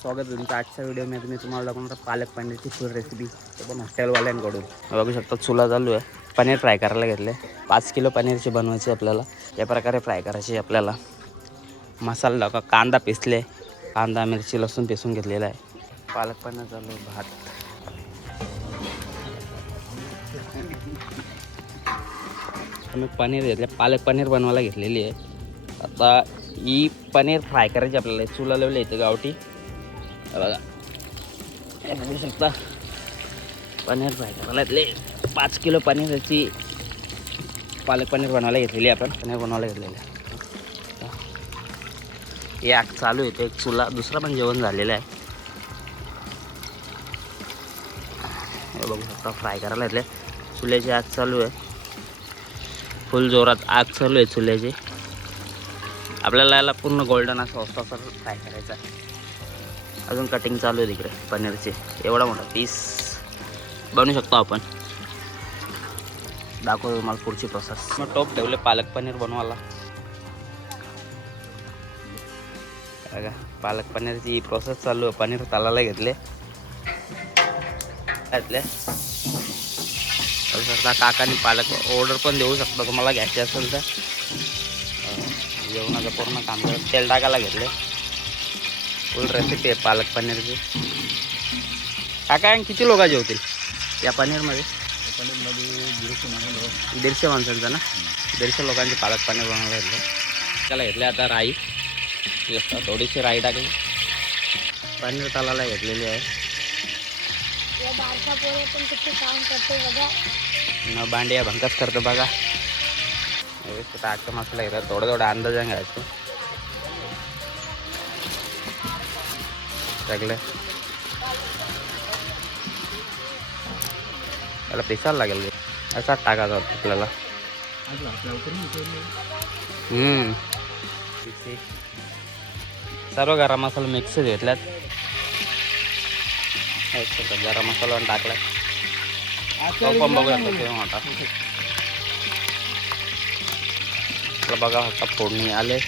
स्वागत आहे तुमचं आजच्या व्हिडिओमध्ये. मी तुम्हाला दाखवणार पालक पनीरची फुल रेसिपी, ते पण हॉटेलवाल्यांकडून. बघू शकता चुला चालू आहे. पनीर फ्राय करायला घेतले. 5 किलो पनीरची बनवायची आपल्याला. या प्रकारे फ्राय करायची आपल्याला. मसाला टाका, कांदा पिसले, कांदा मिरची लसूण पिसून घेतलेला आहे. पालक पनीर चालू, भात. मी पनीर घेतले, पालक पनीर बनवायला घेतलेली आहे. आता ही पनीर फ्राय करायची आपल्याला. चुला लावली इथे गावठी. बघा बघू शकता पनीर फ्राय करायला घेतले. 5 किलो पनीरची पालक पनीर बनवायला घेतलेली आपण. पनीर बनवायला घेतलेलं आहे. हे आग चालू आहे. एक चुला, दुसरा पण जेवण झालेलं आहे. हे बघू शकता फ्राय करायला घेतले. चुल्याची आग चालू आहे. फुल जोरात आग चालू आहे चुल्याची. आपल्याला याला पूर्ण गोल्डन असं फ्राय करायचं आहे. अजून कटिंग चालू आहे तिकडे पनीरचे. एवढा मोठा पीस बनवू शकतो आपण. दाखवतो तुम्हाला पुढची प्रोसेस. मग टोप ठेवले पालक पनीर बनवायला. बघा पालक पनीरची प्रोसेस चालू आहे. पनीर तळायला घेतले. काकाने पालक ऑर्डर पण देऊ शकता तुम्हाला घ्यायचे असेल तर. जेवणाचं पूर्ण काम करत तेल टाकायला घेतले. फुल रेसिपी आहे पालक पनीरची. काका किती लोक जेवतील या पनीरमध्ये? पनीरमध्ये 150 माणसांचं ना. 150 लोकांचे पालक पनीर बनवायला घेतलं. त्याला घेतले आता राई. थोडीशी राई टाकली. पनीर तळायला घेतलेली आहे. न बांडिया भंकच करतो बघा. आजचा मसाला घेतात. थोडं अंदाजाने घ्यायचं. टाकलं त्याला पिसायला लागेल. असा टाकायचा आपल्याला. सर्व गरम मसाला मिक्स घेतल्यात. गरम मसाला पण टाकला. पण बघूया मोठा बघा होता फोडणी आले.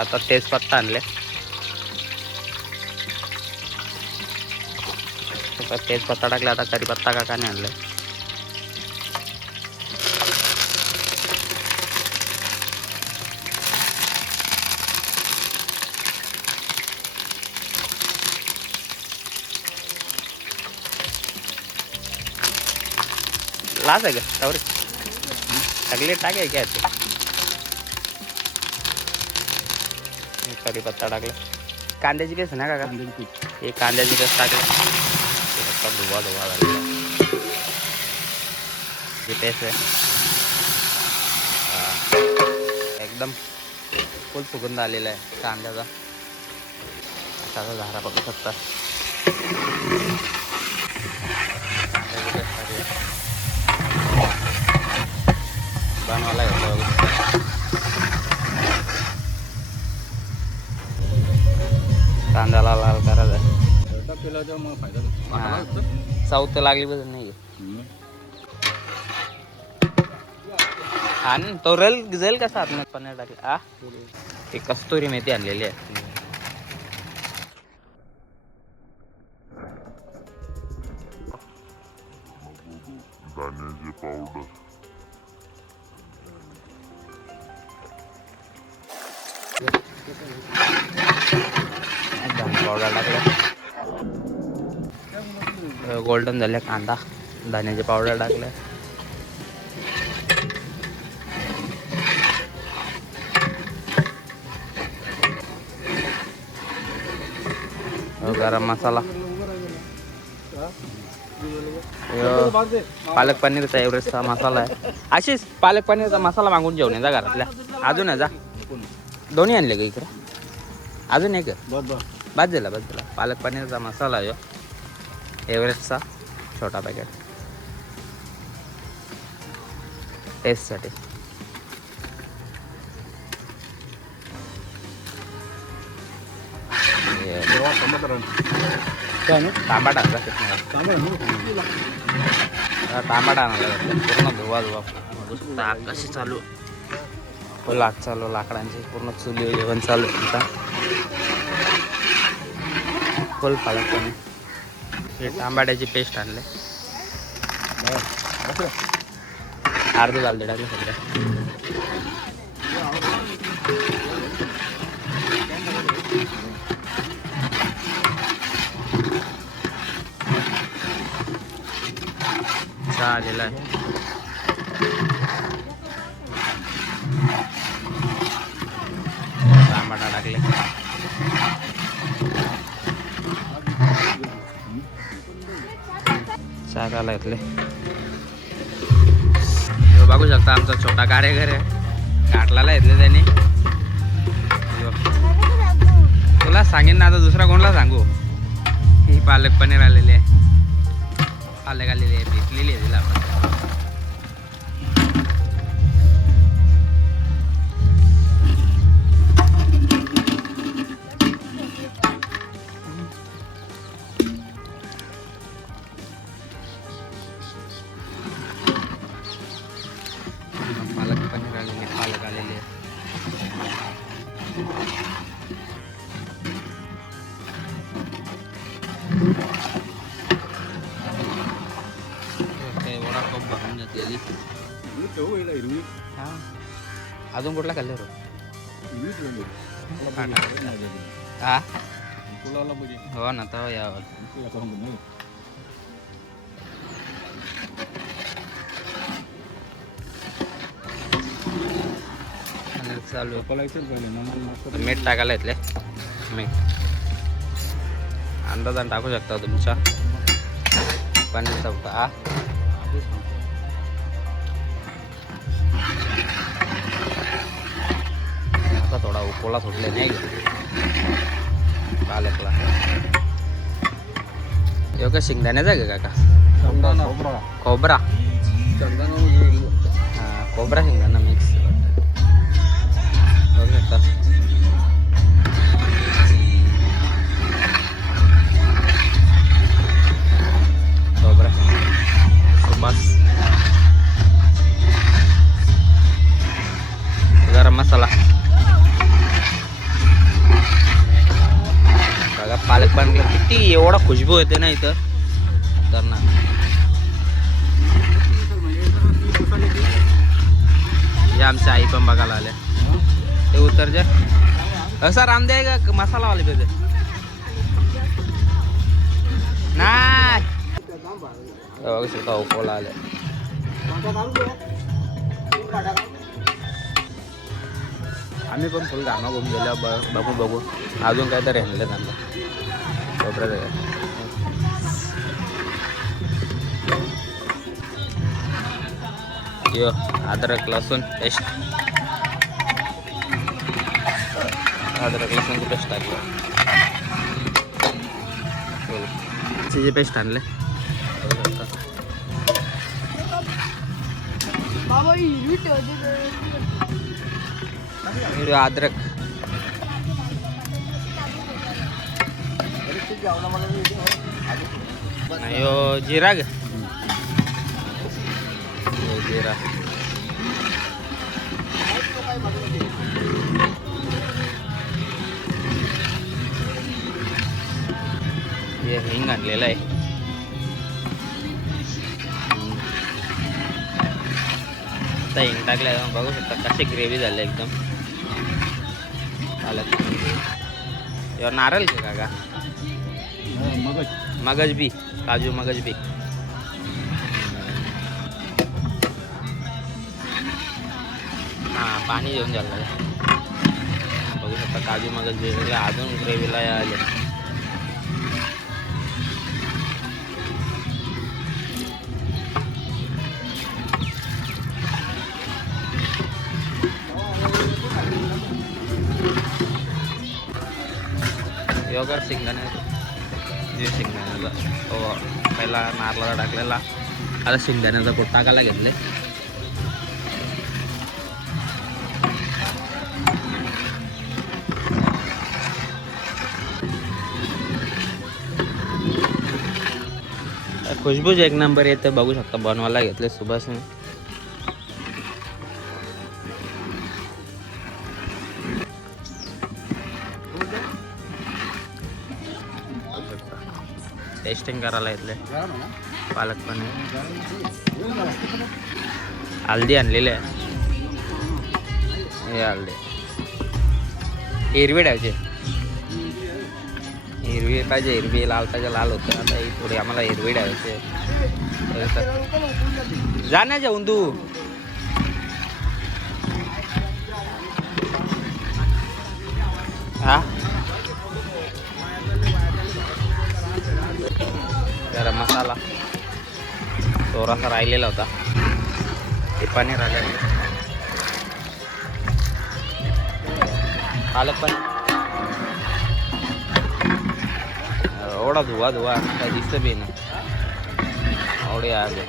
आता तेजपत्ता आणले. तेजपत्ता टाकला. आता कढीपत्ता काकाने आणले. लाच आहे का त्यावर सगळे टाकाय काय ते. कढीपत्ता टाकला. कांद्याची पेस्ट ना काका? हे कांद्याची पेस्ट टाकली. धुवा झालेला जी पेस्ट आहे. एकदम फुल सुगंध आलेला आहे कांद्याचा. त्याचा झारा बघू शकता. बनवायला घेतलं. कांद्याला लाल करायचा. चव तर लागली बस नाही. आणि तो रेल जाईल कसा आतमध्ये पनीर टाकला. ही कस्तुरी मेथी आणलेली आहे. दाण्याचे पावडर. पावडर टाकला. गोल्डन झाले कांदा. धान्याचे पावडर टाकले. गरम मसाला. पालक पनीरचा एव्हरेस्टचा मसाला आहे. अशीच पालक पनीरचा मसाला मागून जेवण जा घरातल्या. अजून आहे जा. दोन्ही आणले का इकडे? अजून एक बाद झाला. पालक पनीरचा मसाला आहे एव्हरेस्टचा छोटा पॅकेट टेस्टसाठी. तांबाट आणला. तांबाट आणायला पूर्ण धुवा. कशी चालू लाग चालू लाकडांची पूर्ण चुली जेवण चालू आहे आता. फुल पालक पनीर. हे टमाट्याची पेस्ट आणले. अर्धे घालते टाकले सगळ्या. चहा आलेला आहे. टमाटा टाकले. चहा घाला घेतले. बघू शकता आमचा छोटा कारेगर आहे. काटलाला घेतले त्याने. तुला सांगेन ना आता, दुसरा कोणाला सांगू. ही पालक पनीर आलेली आहे. पालक आलेली आहे, पिकलेली आहे तिला आपण. पालक पनीर आलेली, पालक आलेली आहे. वडा खूप भरून घेतलेली. हा अजून कुठला खाल्ले रो? हा हो ना, तर यावं चालू. मीठ टाकायला येतले. मीठ अंदाजान टाकू शकता तुमच्या पनीरचा. हा आता थोडा उकोला सुटले नाही पालकला. का शेंगदाण्याचा का काका? खोबरा. हा खोबरा शेंगदाणा मिक्स. खोबरा बस. गरम मसाला. बघा पालक पनीर किती एवढा खुशबू येते ना इथं तर ना. हे आमच्या आई पण बघायला आल्या. ते उतर जा असा राम द्याय का मसाला वाले पाहिजे नाही. बघू शकता उकोला आले. आम्ही पण फुल घामा घुम गेल्या. बघू बघू अजून काय तरी आणलं त्यांना. खोबऱ्याचं यो अद्रक लसूण पेस्ट. अद्रक लसूणची पेस्ट टाकली. चिची पेस्ट आणले. अद्रक यो जिरा ग. जिरा हे हिंग आणलेलं आहे. आता हिंग टाकल्या बघू शकता कशी ग्रेव्ही झाली एकदम. पालक यावर नारळ का काका? मगज बी काजू मगज बी. हां पाणी घेऊन झालं. बघू शकता काजू मगज बी अजून ग्रेव्हीला आले. योगा शेंगदाण्याचा हो पहिला नारळाला टाकलेला. आता शेंगदाण्याचा पोट टाकायला घेतले. खुशबूज एक नंबर येते. बघू शकता बनवायला घेतले सुभाषने. टेस्टिंग करायला इथले पालक पनीर. हल्दी आणलेली आहे. हे हल्दी हिरवी ठेवायची. हिरवी पाहिजे, हिरवी लाल पाहिजे, लाल होतं. आता ही थोडी आम्हाला हिरवी ठेवायची. जाण्या जाऊन तू हा गरम मसाला थोडासा राहिलेला होता. ते पनीर आलेलं पालक पण एवढा धुवा काही दिसत बी ना एवढे आले.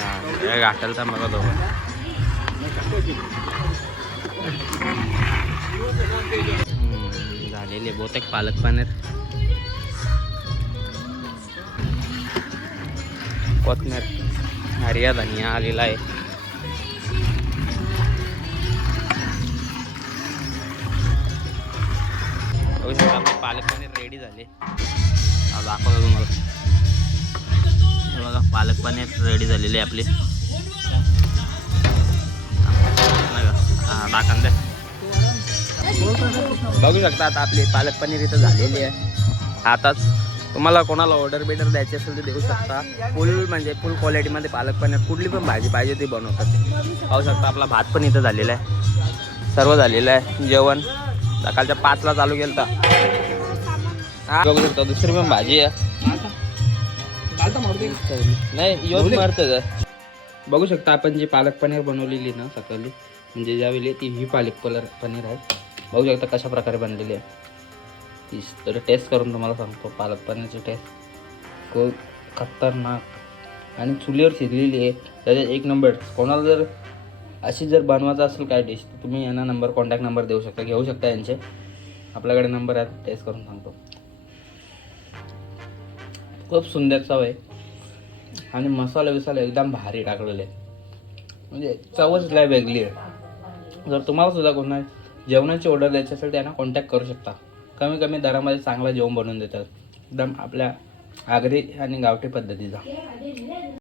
हां घाटेल तर मला दोघं झालेले बहुतेक पालक पनीर. कोथमीर हरिया धनिया आलेला आहे. पालक पनीर रेडी झाले. दाखवतो तुम्हाला. हे बघा पालक पनीर रेडी झालेली आहे आपली. दाखवून द्या. बघू शकता आता आपली पालक पनीर इथं झालेली आहे. आताच तुम्हाला कोणाला ऑर्डर बिर्डर द्यायची असेल तर देऊ शकता. फुल क्वालिटीमध्ये पालक पनीर कुठली पण भाजी पाहिजे ती बनवतात. पाहू शकता आपला भात पण इथं झालेला आहे. सर्व झालेलं आहे. जेवण सकाळच्या 5ला चालू केलं तर बघू शकता. दुसरी पण भाजी आहे. नाही योज मारतं का. बघू शकता आपण जी पालक पनीर बनवलेली ना सकाळी म्हणजे ज्यावेळी ती ही पालक पनीर आहे. बघू शकता कशा प्रकारे बनलेली आहे. ती तर टेस्ट करून तुम्हाला सांगतो. पालक पनीरची टेस्ट खूप खतरनाक आणि चुलीवर शिजलेली आहे. त्याच्यात एक नंबर. कोणाला जर अशी जर बनवायचं असेल काय डिश तर तुम्ही यांना नंबर कॉन्टॅक्ट नंबर देऊ शकता, घेऊ शकता यांचे. आपल्याकडे नंबर आहे. टेस्ट करून सांगतो. खूप सुंदर चव आहे आणि मसाला बिसाला एकदम भारी टाकलेले आहे. म्हणजे चवच लय वेगळी आहे. जर तुम्हाला सुद्धा कोणा जेवणाची ऑर्डर द्यायची असेल त्यांना कॉन्टॅक्ट करू शकता. कमी दरामध्ये चांगलं जेवण बनवून देतात. एकदम आपल्या आगरी आणि गावठी पद्धतीचा.